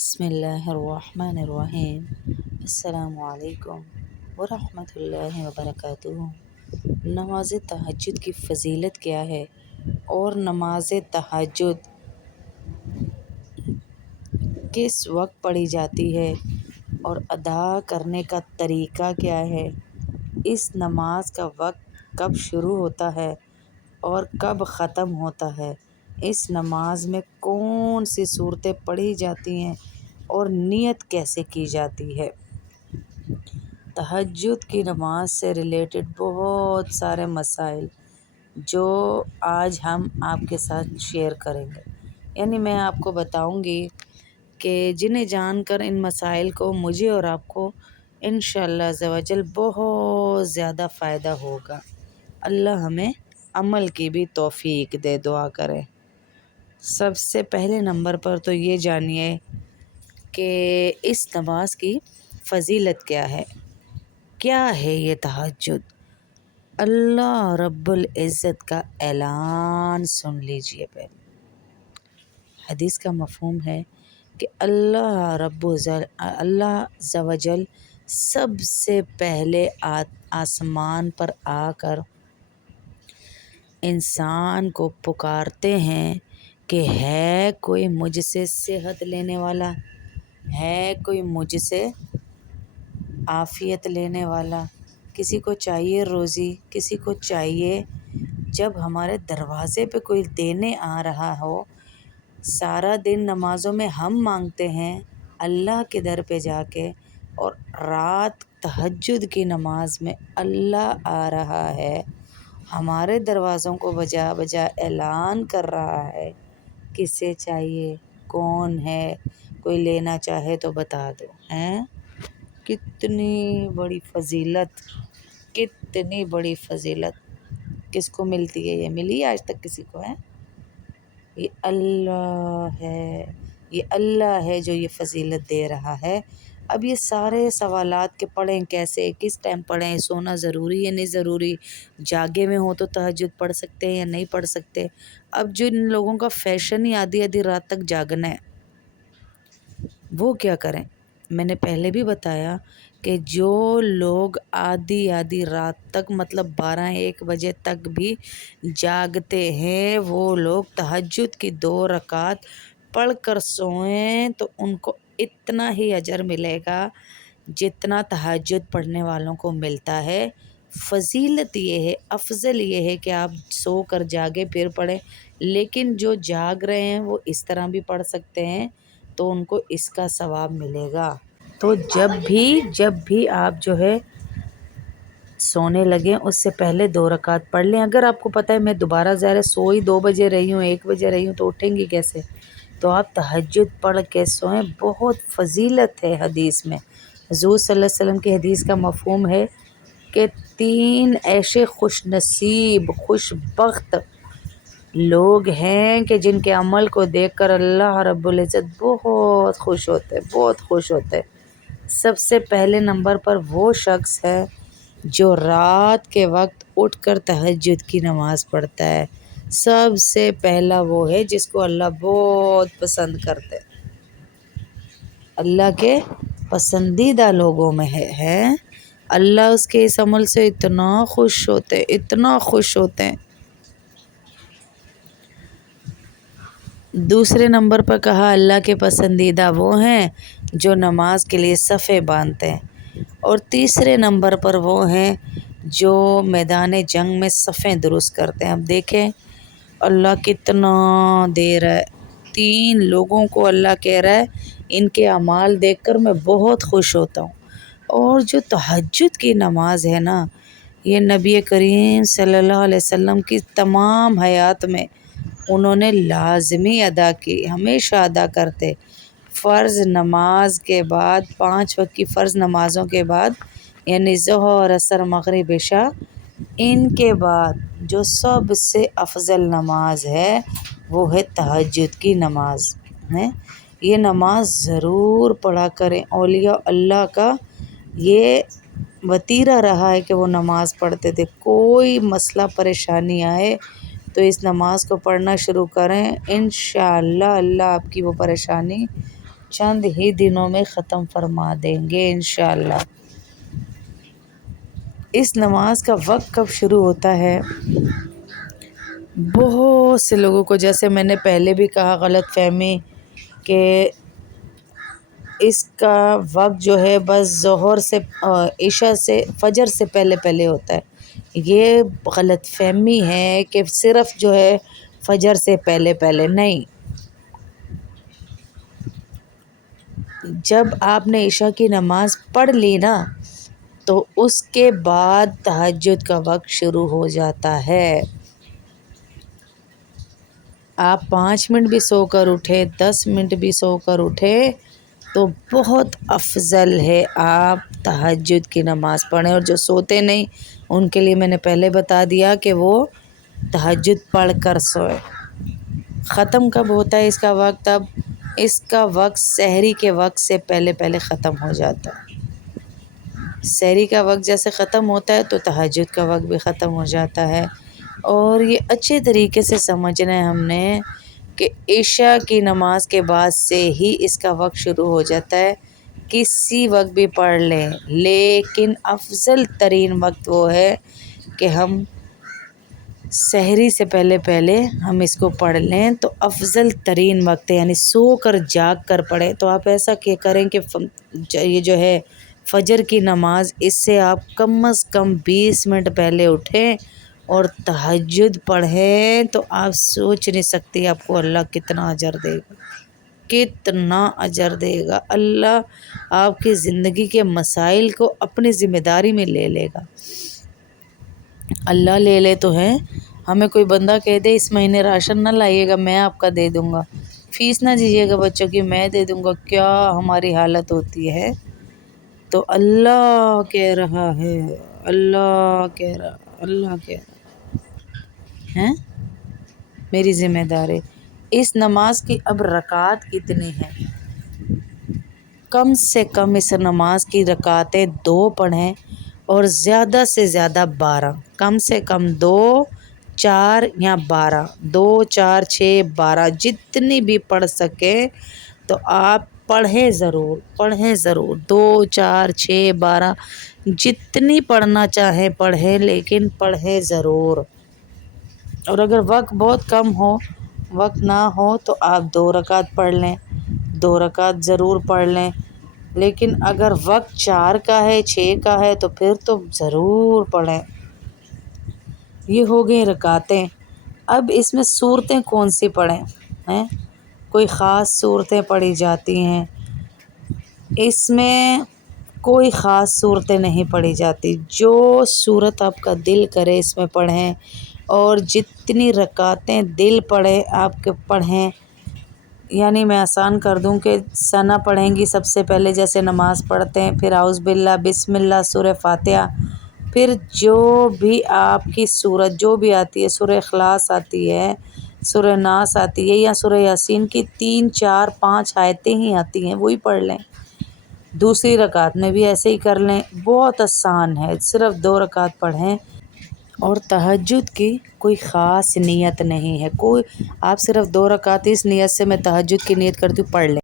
بسم اللہ الرحمن الرحیم۔ السلام علیکم ورحمۃ اللہ وبرکاتہ۔ نماز تہجد کی فضیلت کیا ہے اور نماز تہجد کس وقت پڑھی جاتی ہے اور ادا کرنے کا طریقہ کیا ہے؟ اس نماز کا وقت کب شروع ہوتا ہے اور کب ختم ہوتا ہے؟ اس نماز میں کون سی صورتیں پڑھی جاتی ہیں اور نیت کیسے کی جاتی ہے؟ تہجد کی نماز سے ریلیٹڈ بہت سارے مسائل جو آج ہم آپ کے ساتھ شیئر کریں گے، یعنی میں آپ کو بتاؤں گی کہ جنہیں جان کر ان مسائل کو مجھے اور آپ کو انشاءاللہ عز و جل بہت زیادہ فائدہ ہوگا۔ اللہ ہمیں عمل کی بھی توفیق دے، دعا کریں۔ سب سے پہلے نمبر پر تو یہ جانیے کہ اس نماز کی فضیلت کیا ہے۔ کیا ہے یہ تہجد؟ اللہ رب العزت کا اعلان سن لیجئے پہلے۔ حدیث کا مفہوم ہے کہ اللہ عز و جل سب سے پہلے آسمان پر آ کر انسان کو پکارتے ہیں کہ ہے کوئی مجھ سے صحت لینے والا، ہے کوئی مجھ سے عافیت لینے والا، کسی کو چاہیے روزی، کسی کو چاہیے۔ جب ہمارے دروازے پہ کوئی دینے آ رہا ہو، سارا دن نمازوں میں ہم مانگتے ہیں اللہ کے در پہ جا کے، اور رات تہجد کی نماز میں اللہ آ رہا ہے، ہمارے دروازوں کو بجا بجا اعلان کر رہا ہے کسے چاہیے، کون ہے، کوئی لینا چاہے تو بتا دو، ہیں؟ کتنی بڑی فضیلت، کتنی بڑی فضیلت کس کو ملتی ہے؟ یہ ملی آج تک کسی کو؟ ہے یہ اللہ ہے جو یہ فضیلت دے رہا ہے۔ اب یہ سارے سوالات کہ پڑھیں کیسے، کس ٹائم پڑھیں، سونا ضروری ہے نہیں ضروری، جاگے میں ہو تو تہجد پڑھ سکتے ہیں یا نہیں پڑھ سکتے۔ اب جن لوگوں کا فیشن ہی آدھی آدھی رات تک جاگنا ہے، وہ کیا کریں؟ میں نے پہلے بھی بتایا کہ جو لوگ آدھی رات تک، مطلب 12-1 بجے تک بھی جاگتے ہیں، وہ لوگ تہجد کی 2 رکعت پڑھ کر سوئیں تو ان کو اتنا ہی اجر ملے گا جتنا تہجد پڑھنے والوں کو ملتا ہے۔ فضیلت یہ ہے، افضل یہ ہے کہ آپ سو کر جاگے پھر پڑھیں، لیکن جو جاگ رہے ہیں وہ اس طرح بھی پڑھ سکتے ہیں تو ان کو اس کا ثواب ملے گا۔ تو جب بھی آپ جو ہے سونے لگیں اس سے پہلے 2 رکعت پڑھ لیں۔ اگر آپ کو پتہ ہے میں دوبارہ ظاہر سوئی 2 بجے رہی ہوں، 1 بجے رہی ہوں تو اٹھیں گی کیسے، تو آپ تہجد پڑھ کے سوئیں، بہت فضیلت ہے حدیث میں۔ حضور صلی اللہ علیہ وسلم کی حدیث کا مفہوم ہے کہ 3 ایسے خوش نصیب، خوش بخت لوگ ہیں کہ جن کے عمل کو دیکھ کر اللہ رب العزت بہت خوش ہوتے، بہت خوش ہوتے۔ سب سے پہلے نمبر پر وہ شخص ہے جو رات کے وقت اٹھ کر تہجد کی نماز پڑھتا ہے۔ سب سے پہلا وہ ہے جس کو اللہ بہت پسند کرتے، اللہ کے پسندیدہ لوگوں میں ہے۔ اللہ اس کے اس عمل سے اتنا خوش ہوتے، اتنا خوش ہوتے ہیں۔ دوسرے نمبر پر کہا اللہ کے پسندیدہ وہ ہیں جو نماز کے لیے صفیں باندھتے ہیں، اور تیسرے نمبر پر وہ ہیں جو میدان جنگ میں صفیں درست کرتے ہیں۔ اب دیکھیں اللہ کتنا دے رہا ہے، 3 لوگوں کو اللہ کہہ رہا ہے ان کے اعمال دیکھ کر میں بہت خوش ہوتا ہوں۔ اور جو تہجد کی نماز ہے نا، یہ نبی کریم صلی اللہ علیہ وسلم کی تمام حیات میں انہوں نے لازمی ادا کی، ہمیشہ ادا کرتے۔ فرض نماز کے بعد، 5 وقت کی فرض نمازوں کے بعد، یعنی ظہر، عصر، مغرب، عشاء، ان کے بعد جو سب سے افضل نماز ہے وہ ہے تہجد کی نماز ہے۔ یہ نماز ضرور پڑھا کریں۔ اولیاء اللہ کا یہ وتیرہ رہا ہے کہ وہ نماز پڑھتے تھے، کوئی مسئلہ پریشانی آئے تو اس نماز کو پڑھنا شروع کریں، انشاءاللہ اللہ آپ کی وہ پریشانی چند ہی دنوں میں ختم فرما دیں گے انشاءاللہ۔ اس نماز کا وقت کب شروع ہوتا ہے؟ بہت سے لوگوں کو، جیسے میں نے پہلے بھی کہا، غلط فہمی کہ اس کا وقت جو ہے بس ظہر سے عشاء سے فجر سے پہلے پہلے ہوتا ہے۔ یہ غلط فہمی ہے کہ صرف جو ہے فجر سے پہلے پہلے نہیں۔ جب آپ نے عشاء کی نماز پڑھ لی نا تو اس کے بعد تہجد کا وقت شروع ہو جاتا ہے۔ آپ 5 منٹ بھی سو کر اٹھے، 10 منٹ بھی سو کر اٹھے تو بہت افضل ہے آپ تہجد کی نماز پڑھیں۔ اور جو سوتے نہیں ان کے لیے میں نے پہلے بتا دیا کہ وہ تہجد پڑھ کر سوئے۔ ختم کب ہوتا ہے اس کا وقت؟ اب اس کا وقت سحری کے وقت سے پہلے پہلے ختم ہو جاتا ہے۔ سحری کا وقت جیسے ختم ہوتا ہے تو تہجد کا وقت بھی ختم ہو جاتا ہے۔ اور یہ اچھے طریقے سے سمجھنا ہے ہم نے کہ عشاء کی نماز کے بعد سے ہی اس کا وقت شروع ہو جاتا ہے۔ کسی وقت بھی پڑھ لیں، لیکن افضل ترین وقت وہ ہے کہ ہم سحری سے پہلے پہلے ہم اس کو پڑھ لیں تو افضل ترین وقت ہے، یعنی سو کر جاگ کر پڑھیں۔ تو آپ ایسا کیا کریں کہ یہ جو ہے فجر کی نماز، اس سے آپ کم از کم 20 منٹ پہلے اٹھیں اور تہجد پڑھیں تو آپ سوچ نہیں سکتی آپ کو اللہ کتنا اجر دے گا، کتنا اجر دے گا۔ اللہ آپ کی زندگی کے مسائل کو اپنی ذمہ داری میں لے لے گا۔ اللہ لے لے تو ہے، ہمیں کوئی بندہ کہہ دے اس مہینے راشن نہ لائیے گا میں آپ کا دے دوں گا، فیس نہ دیجیے گا بچوں کی میں دے دوں گا، کیا ہماری حالت ہوتی ہے۔ تو اللہ کہہ رہا ہے، اللہ کہہ رہا ہے میری ذمہ داری۔ اس نماز کی اب رکعت کتنی ہیں؟ کم سے کم اس نماز کی رکعتیں 2 پڑھیں اور زیادہ سے زیادہ 12، کم سے کم 2، 4 یا 12، 2، 4، 6، 12 جتنی بھی پڑھ سکیں تو آپ پڑھیں ضرور، پڑھیں ضرور۔ 2، 4، 6، 12 جتنی پڑھنا چاہیں پڑھیں، لیکن پڑھیں ضرور۔ اور اگر وقت بہت کم ہو، وقت نہ ہو تو آپ 2 رکعت پڑھ لیں، 2 رکعت ضرور پڑھ لیں۔ لیکن اگر وقت 4 کا ہے، 6 کا ہے تو پھر تو ضرور پڑھیں۔ یہ ہو گئی رکعتیں۔ اب اس میں صورتیں کون سی پڑھیں ہیں؟ کوئی خاص صورتیں پڑھی جاتی ہیں، اس میں کوئی خاص صورتیں نہیں پڑھی جاتی، جو صورت آپ کا دل کرے اس میں پڑھیں، اور جتنی رکعتیں دل پڑھے آپ کے پڑھیں۔ یعنی میں آسان کر دوں کہ ثنا پڑھیں گی سب سے پہلے جیسے نماز پڑھتے ہیں، پھر اعوذ باللہ، بسم اللہ، سورہ فاتحہ، پھر جو بھی آپ کی سورت جو بھی آتی ہے، سورہ اخلاص آتی ہے، سورہ ناس آتی ہے، یا سورہ یاسین کی 3، 4، 5 آیتیں ہی آتی ہیں وہی پڑھ لیں۔ دوسری رکعت میں بھی ایسے ہی کر لیں، بہت آسان ہے، صرف 2 رکعت پڑھیں۔ اور تہجد کی کوئی خاص نیت نہیں ہے، کوئی آپ صرف 2 رکعت اس نیت سے میں تہجد کی نیت کرتی ہوں پڑھ لیں۔